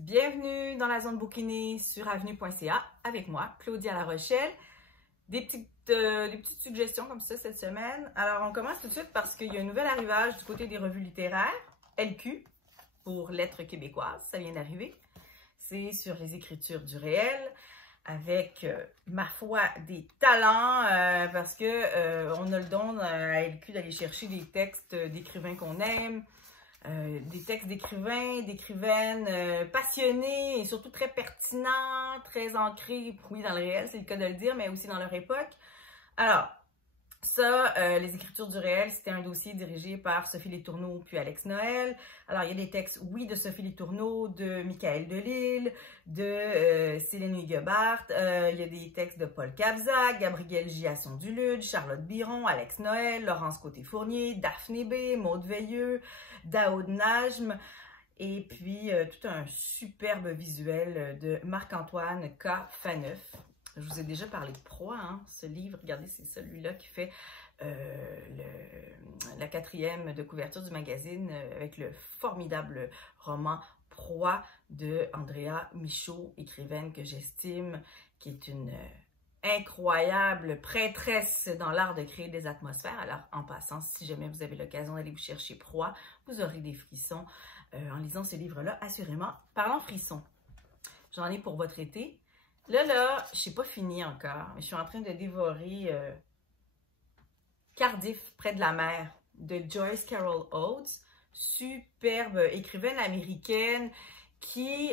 Bienvenue dans la zone bouquinée sur avenue.ca avec moi, Claudia La Rochelle. Des petites suggestions comme ça cette semaine. Alors, on commence tout de suite parce qu'il y a un nouvel arrivage du côté des revues littéraires. LQ, pour Lettres québécoises, ça vient d'arriver. C'est sur les écritures du réel, avec, ma foi, des talents, parce que on a le don à LQ d'aller chercher des textes d'écrivains qu'on aime, des textes d'écrivaines passionnés et surtout très pertinents, très ancrés, oui, dans le réel, c'est le cas de le dire, mais aussi dans leur époque. Alors, ça, les écritures du réel, c'était un dossier dirigé par Sophie Letourneau puis Alex Noël. Alors, il y a des textes, oui, de Sophie Letourneau, de Michael Delisle, de Céline Huygheberts. Il y a des textes de Paul Cabzac, Gabrielle Giasson-Dulude, Charlotte Biron, Alex Noël, Laurence Côté-Fournier, Daphné B, Maude Veilleux, Daoud Najm. Et puis, tout un superbe visuel de Marc-Antoine K. Faneuf. Je vous ai déjà parlé de Proie, hein, ce livre. Regardez, c'est celui-là qui fait la 4e de couverture du magazine avec le formidable roman Proie de Andrea Michaud, écrivaine que j'estime, qui est une incroyable prêtresse dans l'art de créer des atmosphères. Alors, en passant, si jamais vous avez l'occasion d'aller vous chercher Proie, vous aurez des frissons en lisant ce livre-là, assurément. Parlant frissons, j'en ai pour votre été. Là, je n'ai pas fini encore, mais je suis en train de dévorer Cardiff, près de la mer, de Joyce Carol Oates, superbe écrivaine américaine qui,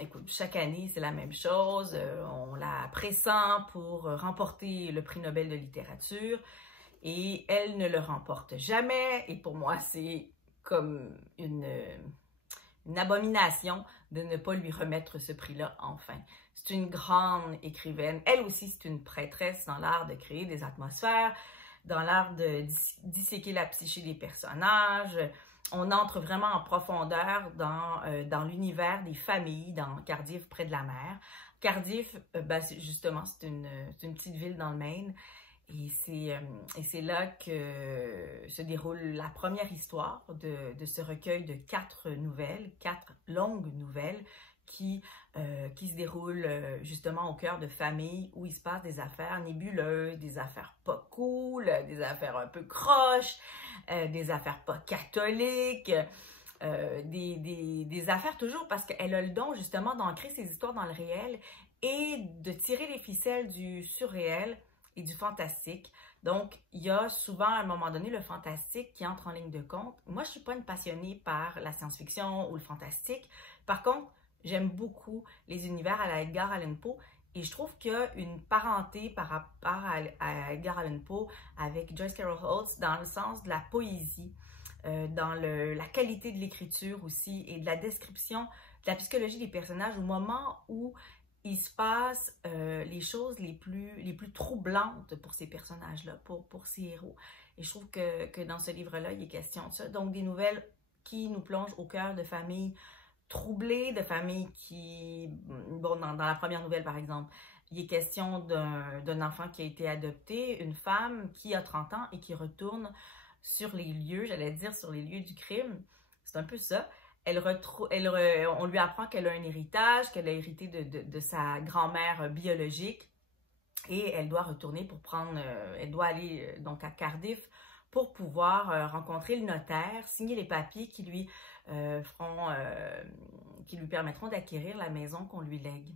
écoute, chaque année, c'est la même chose. On la pressent pour remporter le prix Nobel de littérature et elle ne le remporte jamais. Et pour moi, c'est comme une abomination de ne pas lui remettre ce prix-là enfin. C'est une grande écrivaine. Elle aussi, c'est une prêtresse dans l'art de créer des atmosphères, dans l'art de disséquer la psyché des personnages. On entre vraiment en profondeur dans l'univers des familles, dans Cardiff, près de la mer. Cardiff, justement, c'est une petite ville dans le Maine. Et c'est là que se déroule la première histoire de ce recueil de 4 nouvelles, 4 longues nouvelles qui se déroulent justement au cœur de familles où il se passe des affaires nébuleuses, des affaires pas cool, des affaires un peu croches, des affaires pas catholiques, des affaires toujours parce qu'elle a le don justement d'ancrer ses histoires dans le réel et de tirer les ficelles du surréel et du fantastique. Donc, il y a souvent, à un moment donné, le fantastique qui entre en ligne de compte. Moi, je ne suis pas une passionnée par la science-fiction ou le fantastique. Par contre, j'aime beaucoup les univers à la Edgar Allan Poe et je trouve qu'il y a une parenté par rapport à Edgar Allan Poe avec Joyce Carol Oates dans le sens de la poésie, dans la qualité de l'écriture aussi et de la description, de la psychologie des personnages au moment où il se passe les choses les plus troublantes pour ces personnages-là, pour ces héros. Et je trouve que dans ce livre-là, il est question de ça. Donc, des nouvelles qui nous plongent au cœur de familles troublées, de familles qui... Bon, dans la première nouvelle, par exemple, il est question d'un enfant qui a été adopté, une femme qui a 30 ans et qui retourne sur les lieux, j'allais dire sur les lieux du crime. C'est un peu ça. On lui apprend qu'elle a un héritage, qu'elle a hérité de sa grand-mère biologique et elle doit retourner elle doit aller donc à Cardiff pour pouvoir rencontrer le notaire, signer les papiers qui lui permettront d'acquérir la maison qu'on lui lègue.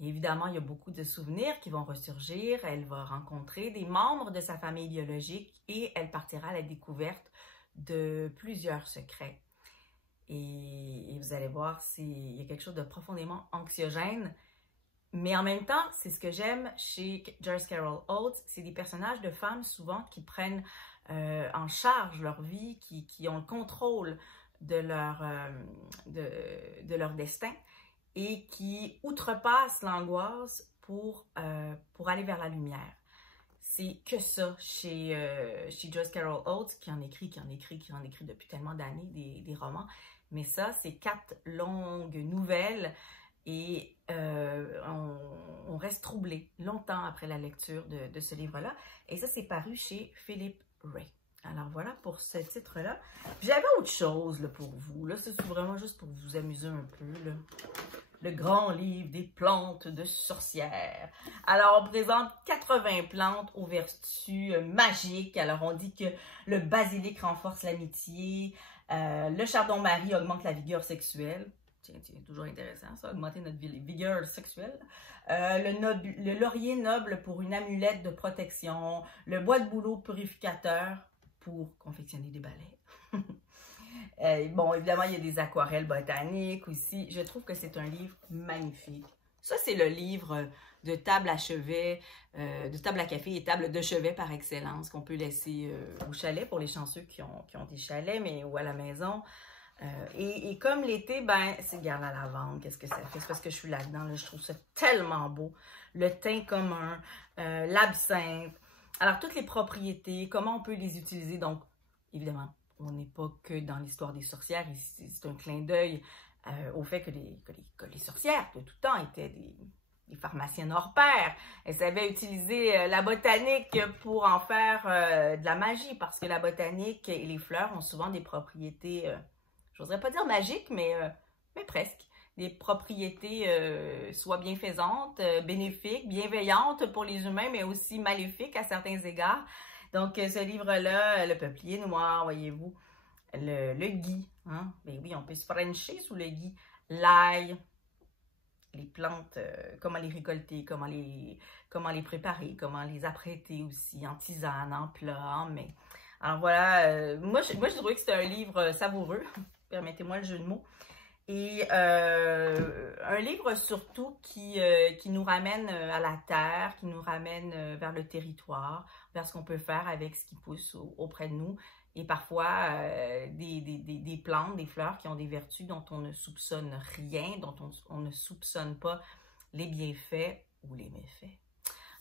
Et évidemment, il y a beaucoup de souvenirs qui vont ressurgir. Elle va rencontrer des membres de sa famille biologique et elle partira à la découverte de plusieurs secrets. Et vous allez voir, il y a quelque chose de profondément anxiogène. Mais en même temps, c'est ce que j'aime chez Joyce Carol Oates. C'est des personnages de femmes souvent qui prennent en charge leur vie, qui ont le contrôle de leur destin et qui outrepassent l'angoisse pour aller vers la lumière. C'est que ça chez Joyce Carol Oates, qui en écrit depuis tellement d'années des romans. Mais ça, c'est 4 longues nouvelles et on reste troublé longtemps après la lecture de ce livre-là. Et ça, c'est paru chez Philip Ray. Alors voilà pour ce titre-là. J'avais autre chose là, pour vous. Là, c'est vraiment juste pour vous amuser un peu. Là. Le grand livre des plantes de sorcières. Alors, on présente 80 plantes aux vertus magiques. Alors, on dit que le basilic renforce l'amitié, le chardon-marie augmente la vigueur sexuelle. Tiens, toujours intéressant ça, augmenter notre vigueur sexuelle. Le laurier noble pour une amulette de protection. Le bois de bouleau purificateur pour confectionner des balais. Bon, évidemment, il y a des aquarelles botaniques aussi. Je trouve que c'est un livre magnifique. Ça, c'est le livre de table à chevet, de table à café et table de chevet par excellence qu'on peut laisser au chalet pour les chanceux qui ont des chalets, mais ou à la maison. Et comme l'été, ben, c'est garde à lavande. Qu'est-ce que ça fait? C'est parce que je suis là-dedans. Là, je trouve ça tellement beau. Le thym commun, l'absinthe. Alors, toutes les propriétés, comment on peut les utiliser. Donc, évidemment, on n'est pas que dans l'histoire des sorcières. C'est un clin d'œil au fait que les sorcières, de tout temps, étaient des pharmaciennes hors pair. Elles savaient utiliser la botanique pour en faire de la magie, parce que la botanique et les fleurs ont souvent des propriétés, je n'oserais pas dire magiques, mais presque. Des propriétés soit bienfaisantes, bénéfiques, bienveillantes pour les humains, mais aussi maléfiques à certains égards. Donc, ce livre-là, le peuplier noir, voyez-vous, le gui, hein? Ben oui, on peut se frencher sous le gui, l'ail, les plantes, comment les récolter, comment les préparer, comment les apprêter aussi, en tisane, en plat, en mets. Alors voilà, moi, je trouvais que c'était un livre savoureux, permettez-moi le jeu de mots. Et un livre surtout qui nous ramène à la terre, qui nous ramène vers le territoire, vers ce qu'on peut faire avec ce qui pousse auprès de nous. Et parfois des plantes, des fleurs qui ont des vertus dont on ne soupçonne rien, dont on ne soupçonne pas les bienfaits ou les méfaits.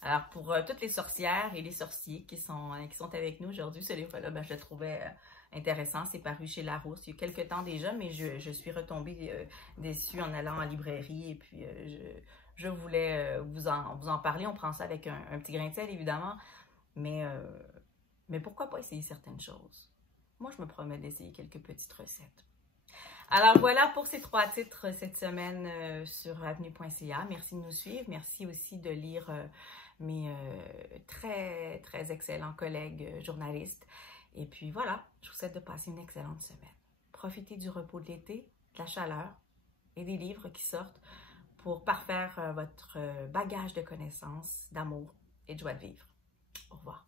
Alors pour toutes les sorcières et les sorciers qui sont avec nous aujourd'hui, ce livre-là, ben, je le trouvais intéressant. C'est paru chez Larousse il y a quelques temps déjà, mais je suis retombée dessus en allant en librairie et puis je voulais vous en parler. On prend ça avec un petit grain de sel, évidemment, mais pourquoi pas essayer certaines choses? Moi, je me promets d'essayer quelques petites recettes. Alors voilà pour ces 3 titres cette semaine sur avenue.ca. Merci de nous suivre. Merci aussi de lire mes très, très excellents collègues journalistes. Et puis voilà, je vous souhaite de passer une excellente semaine. Profitez du repos de l'été, de la chaleur et des livres qui sortent pour parfaire votre bagage de connaissances, d'amour et de joie de vivre. Au revoir.